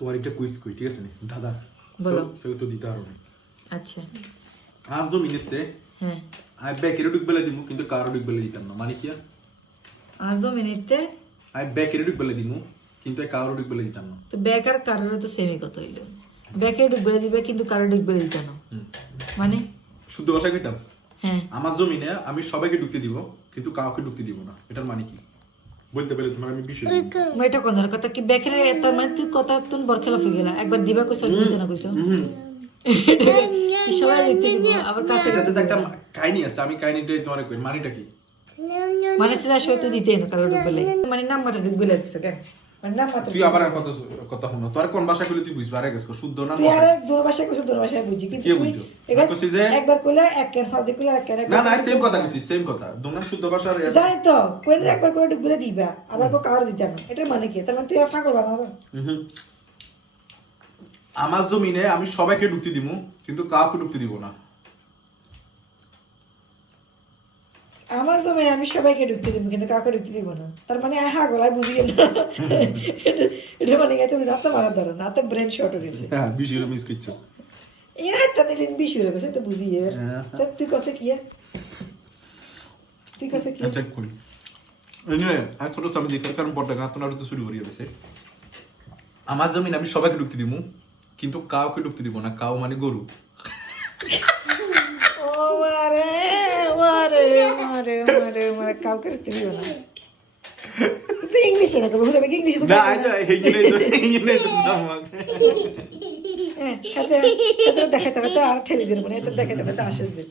তোমার একটা কুইজ কই ঠিক আছে নি দাদা বলো সে তো দিতে পারো না আচ্ছা আজ জমিনেতে হ্যাঁ আই ব্যাকেরে ঢুকবেলা দিমু কিন্তু কারো ঢুকবেলা দিতাম না মানে কি আজও মিনিটে আই ব্যাকেরে ঢুকবেলা দিমু কিন্তু কারো ঢুকবেলা দিতাম না তো ব্যাক আর কারোর তো সেমই কত হইলো ব্যাকে ঢুকবে দিবে কিন্তু কারো ঢুকবে দিতে না মানে শুদ্ধ ভাষা কইতাম হ্যাঁ আমার জমিনে আমি সবাইকে ঢুকতে দিব কিন্তু কাউকে ঢুকতে দিব না এটার মানে কি বলতে পারলে তোমার আমি বিষয় এটা কোন ধরনের কথা কি ব্যাকের তার মানে তুই কথা তুই বরখেলা ফে গেলা একবার দিবা কইছ দিতে না কইছ সবাই ঢুকতে দিব আবার কাতে এটাতে তো একটা কাহিনী আছে আমি কাহিনীটাই তোমার কই মানেটা কি মানে সেটা সত্যি দিতে না কারো ঢুকবে মানে নাম মাত্র ঢুকবে লাগছে কেন মানে নাম মাত্র তুই আবার কত কথা শুনো তোর কোন ভাষা কইলে তুই বুঝবা আরে গেছো শুদ্ধ না তুই আর দূর ভাষায় কইছ দূর ভাষায় বুঝি কিন্তু কে তুই বুঝছো? এবার কইছি যে একবার কইলা এক কেন ফাদি কইলা এক কেন না না সেম কথা কইছি সেম কথা দুনা শুদ্ধ ভাষার জানি তো কইলে একবার করে ঢুকবে দিবা আবার কো কারো দিতে না এটা মানে কি তার মানে তুই আর ফাগল বানাবো আমার জমিনে আমি সবাইকে ঢুকতে দিমু কিন্তু কাউকে ঢুকতে দিব না আমার জমি আমি সবাইকে ঢুকতে দিব কিন্তু কাউকে ঢুকতে দিব না তার মানে হা গলায় বুঝি গেল এটা মানে তুমি রাতে মারা ধরো না তো ব্রেন শর্ট হয়ে গেছে হ্যাঁ বিষয়টা মিস করছো এই হাতটা নিলে বেশি হয়ে গেছে তো বুঝিয়ে তুই কসে কি তুই কসে কি চেক করি এনে আর ছোট আমি দেখার কারণ পড়টা গান তো শুরু করিয়া গেছে আমার জমিন আমি সবাইকে ঢুকতে দিমু কিন্তু কাউকে ঢুকতে দিব না কাউ মানে গরু ও মারে মারে মারে মারে মারে কাউকে ঢুকতে দিব না তুই ইংলিশে না কবে হলে ইংলিশ না আই তো হেগিনে তো নামাক হ্যাঁ খাতে দেখাতে আর ঠেলে দিল মানে এটা দেখাতে আসে যে